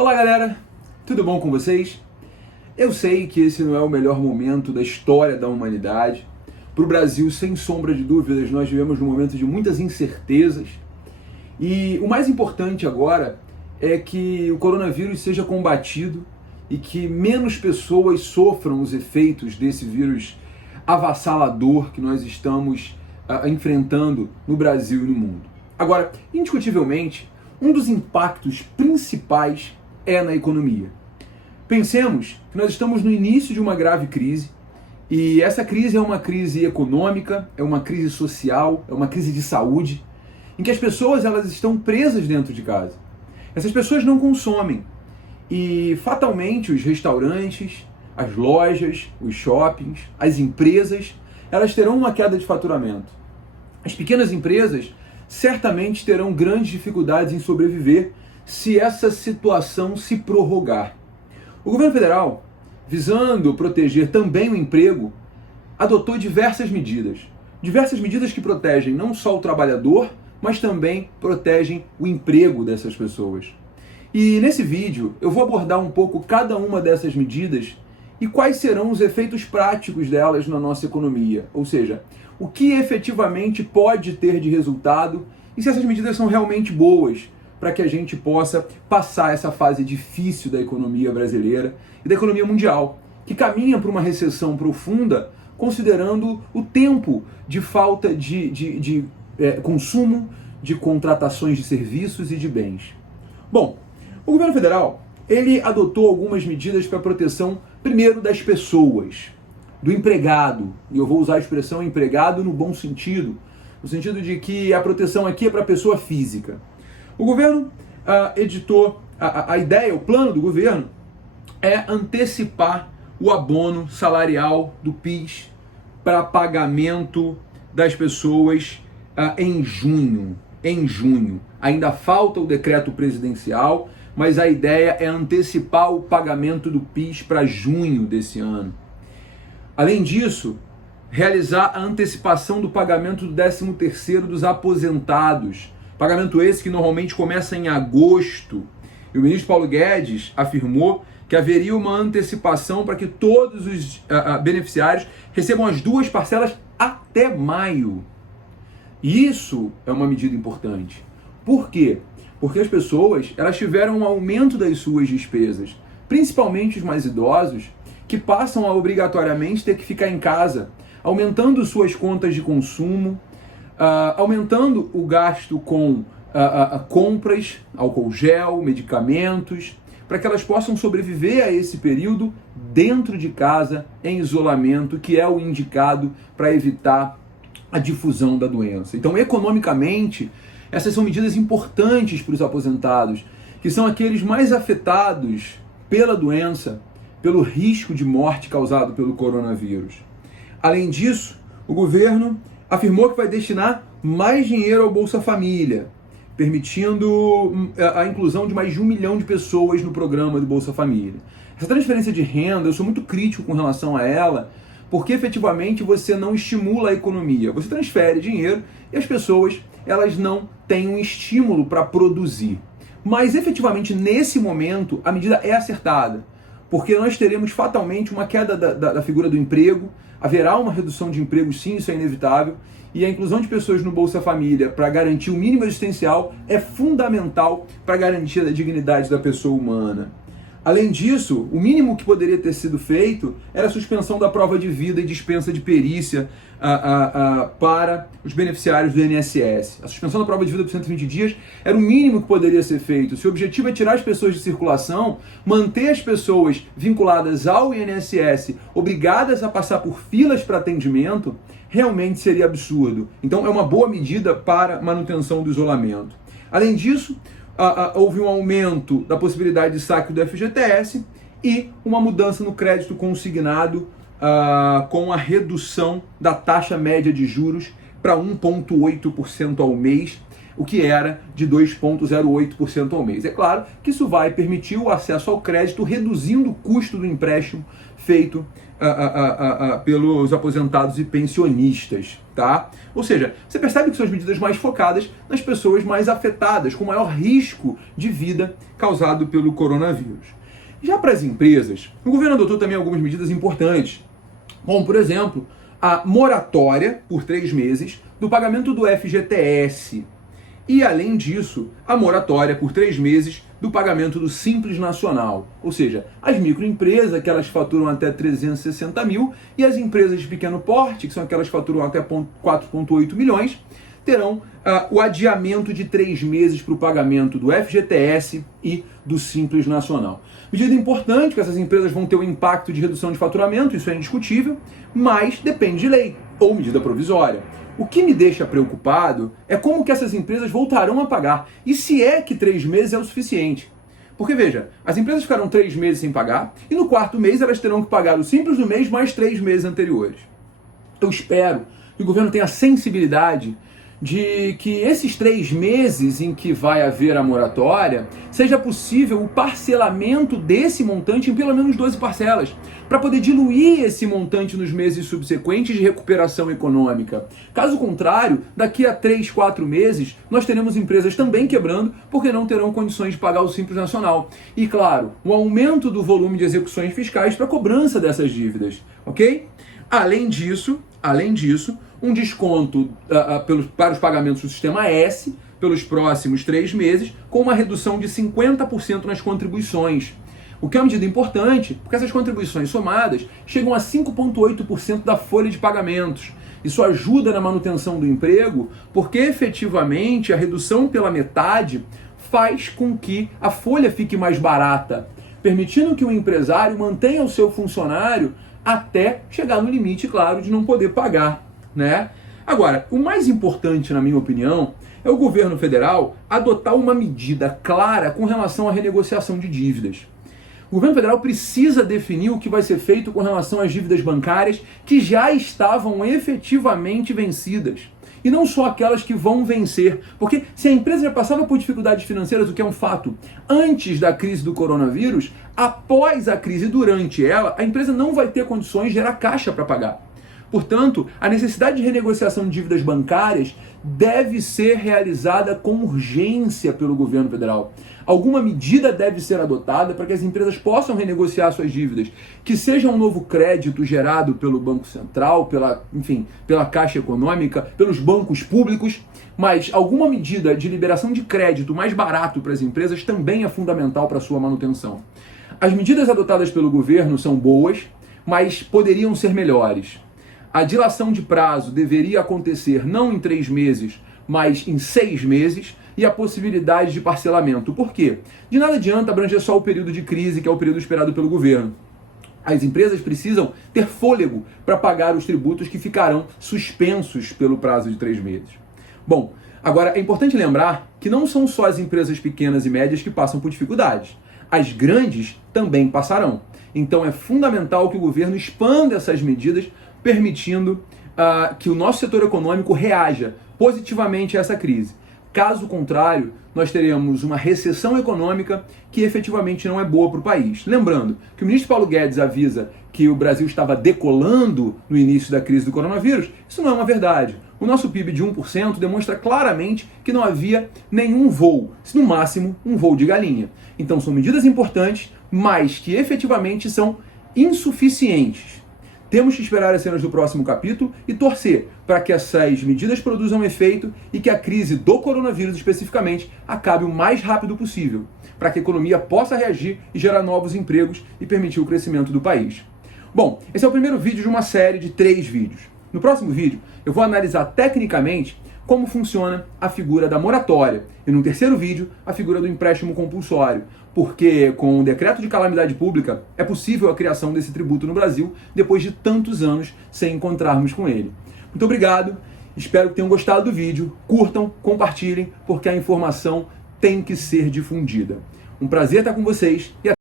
Olá galera, tudo bom com vocês? Eu sei que esse não é o melhor momento da história da humanidade. Para o Brasil, sem sombra de dúvidas, nós vivemos num momento de muitas incertezas. E o mais importante agora é que o coronavírus seja combatido e que menos pessoas sofram os efeitos desse vírus avassalador que nós estamos enfrentando no Brasil e no mundo. Agora, indiscutivelmente, um dos impactos principais é na economia. Pensemos que nós estamos no início de uma grave crise, e essa crise é uma crise econômica, é uma crise social, é uma crise de saúde, em que as pessoas elas estão presas dentro de casa. Essas pessoas não consomem, e fatalmente os restaurantes, as lojas, os shoppings, as empresas, elas terão uma queda de faturamento. As pequenas empresas certamente terão grandes dificuldades em sobreviver se essa situação se prorrogar. O governo federal, visando proteger também o emprego, adotou diversas medidas que protegem não só o trabalhador, mas também protegem o emprego dessas pessoas. E nesse vídeo eu vou abordar um pouco cada uma dessas medidas e quais serão os efeitos práticos delas na nossa economia, ou seja, o que efetivamente pode ter de resultado e se essas medidas são realmente boas para que a gente possa passar essa fase difícil da economia brasileira e da economia mundial, que caminha para uma recessão profunda, considerando o tempo de falta de consumo, de contratações de serviços e de bens. Bom, o governo federal, ele adotou algumas medidas para a proteção, primeiro, das pessoas, do empregado, e eu vou usar a expressão empregado no bom sentido, no sentido de que a proteção aqui é para a pessoa física. O governo editou, a ideia, o plano do governo é antecipar o abono salarial do PIS para pagamento das pessoas em junho. Ainda falta o decreto presidencial, mas a ideia é antecipar o pagamento do PIS para junho desse ano. Além disso, realizar a antecipação do pagamento do 13º dos aposentados. Pagamento esse que normalmente começa em agosto. E o ministro Paulo Guedes afirmou que haveria uma antecipação para que todos os beneficiários recebam as duas parcelas até maio. E isso é uma medida importante. Por quê? Porque as pessoas elas tiveram um aumento das suas despesas, principalmente os mais idosos, que passam a obrigatoriamente ter que ficar em casa, aumentando suas contas de consumo, aumentando o gasto com compras, álcool gel, medicamentos, para que elas possam sobreviver a esse período dentro de casa, em isolamento, que é o indicado para evitar a difusão da doença. Então, economicamente, essas são medidas importantes para os aposentados, que são aqueles mais afetados pela doença, pelo risco de morte causado pelo coronavírus. Além disso, o governo afirmou que vai destinar mais dinheiro ao Bolsa Família, permitindo a inclusão de mais de 1 milhão de pessoas no programa do Bolsa Família. Essa transferência de renda, eu sou muito crítico com relação a ela, porque efetivamente você não estimula a economia. Você transfere dinheiro e as pessoas elas não têm um estímulo para produzir. Mas efetivamente nesse momento a medida é acertada, porque nós teremos fatalmente uma queda da figura do emprego, haverá uma redução de empregos, sim, isso é inevitável, e a inclusão de pessoas no Bolsa Família para garantir o mínimo existencial é fundamental para garantir a dignidade da pessoa humana. Além disso, o mínimo que poderia ter sido feito era a suspensão da prova de vida e dispensa de perícia para os beneficiários do INSS. A suspensão da prova de vida por 120 dias era o mínimo que poderia ser feito. Se o objetivo é tirar as pessoas de circulação, manter as pessoas vinculadas ao INSS, obrigadas a passar por filas para atendimento, realmente seria absurdo. Então é uma boa medida para manutenção do isolamento. Além disso, houve um aumento da possibilidade de saque do FGTS e uma mudança no crédito consignado com a redução da taxa média de juros para 1,8% ao mês, o que era de 2,08% ao mês. É claro que isso vai permitir o acesso ao crédito, reduzindo o custo do empréstimo feito pelos aposentados e pensionistas, tá? Ou seja, você percebe que são as medidas mais focadas nas pessoas mais afetadas, com maior risco de vida causado pelo coronavírus. Já para as empresas, o governo adotou também algumas medidas importantes, como, por exemplo, a moratória por 3 meses do pagamento do FGTS. E, além disso, a moratória por 3 meses do pagamento do Simples Nacional. Ou seja, as microempresas, que elas faturam até 360 mil, e as empresas de pequeno porte, que são aquelas que faturam até 4,8 milhões, terão o adiamento de 3 meses para o pagamento do FGTS e do Simples Nacional. Medida importante, que essas empresas vão ter um impacto de redução de faturamento, isso é indiscutível, mas depende de lei ou medida provisória. O que me deixa preocupado é como que essas empresas voltarão a pagar e se é que 3 meses é o suficiente. Porque veja, as empresas ficarão 3 meses sem pagar e no 4º mês elas terão que pagar o Simples do mês mais 3 meses anteriores. Eu espero que o governo tenha a sensibilidade de que esses 3 meses em que vai haver a moratória, seja possível o parcelamento desse montante em pelo menos 12 parcelas, para poder diluir esse montante nos meses subsequentes de recuperação econômica. Caso contrário, daqui a 3, 4 meses, nós teremos empresas também quebrando, porque não terão condições de pagar o Simples Nacional. E claro, o aumento do volume de execuções fiscais para cobrança dessas dívidas, ok? Além disso, um desconto para os pagamentos do Sistema S pelos próximos 3 meses, com uma redução de 50% nas contribuições. O que é uma medida importante, porque essas contribuições somadas chegam a 5,8% da folha de pagamentos. Isso ajuda na manutenção do emprego, porque efetivamente a redução pela metade faz com que a folha fique mais barata, permitindo que o empresário mantenha o seu funcionário até chegar no limite, claro, de não poder pagar, né? Agora, o mais importante, na minha opinião, é o governo federal adotar uma medida clara com relação à renegociação de dívidas. O governo federal precisa definir o que vai ser feito com relação às dívidas bancárias que já estavam efetivamente vencidas. E não só aquelas que vão vencer. Porque se a empresa já passava por dificuldades financeiras, o que é um fato, antes da crise do coronavírus, após a crise e durante ela, a empresa não vai ter condições de gerar caixa para pagar. Portanto, a necessidade de renegociação de dívidas bancárias deve ser realizada com urgência pelo governo federal. Alguma medida deve ser adotada para que as empresas possam renegociar suas dívidas, que seja um novo crédito gerado pelo Banco Central, pela Caixa Econômica, pelos bancos públicos, mas alguma medida de liberação de crédito mais barato para as empresas também é fundamental para a sua manutenção. As medidas adotadas pelo governo são boas, mas poderiam ser melhores. A dilação de prazo deveria acontecer não em 3 meses, mas em 6 meses, e a possibilidade de parcelamento. Por quê? De nada adianta abranger só o período de crise, que é o período esperado pelo governo. As empresas precisam ter fôlego para pagar os tributos que ficarão suspensos pelo prazo de 3 meses. Bom, agora é importante lembrar que não são só as empresas pequenas e médias que passam por dificuldades. As grandes também passarão. Então é fundamental que o governo expanda essas medidas, permitindo que o nosso setor econômico reaja positivamente a essa crise. Caso contrário, nós teremos uma recessão econômica que efetivamente não é boa para o país. Lembrando que o ministro Paulo Guedes avisa que o Brasil estava decolando no início da crise do coronavírus. Isso não é uma verdade. O nosso PIB de 1% demonstra claramente que não havia nenhum voo, no máximo um voo de galinha. Então são medidas importantes, mas que efetivamente são insuficientes. Temos que esperar as cenas do próximo capítulo e torcer para que essas medidas produzam efeito e que a crise do coronavírus especificamente acabe o mais rápido possível, para que a economia possa reagir e gerar novos empregos e permitir o crescimento do país. Bom, esse é o primeiro vídeo de uma série de 3 vídeos. No próximo vídeo, eu vou analisar tecnicamente como funciona a figura da moratória e no terceiro vídeo, a figura do empréstimo compulsório, porque com o decreto de calamidade pública é possível a criação desse tributo no Brasil depois de tantos anos sem encontrarmos com ele. Muito obrigado, espero que tenham gostado do vídeo, curtam, compartilhem, porque a informação tem que ser difundida. Um prazer estar com vocês e até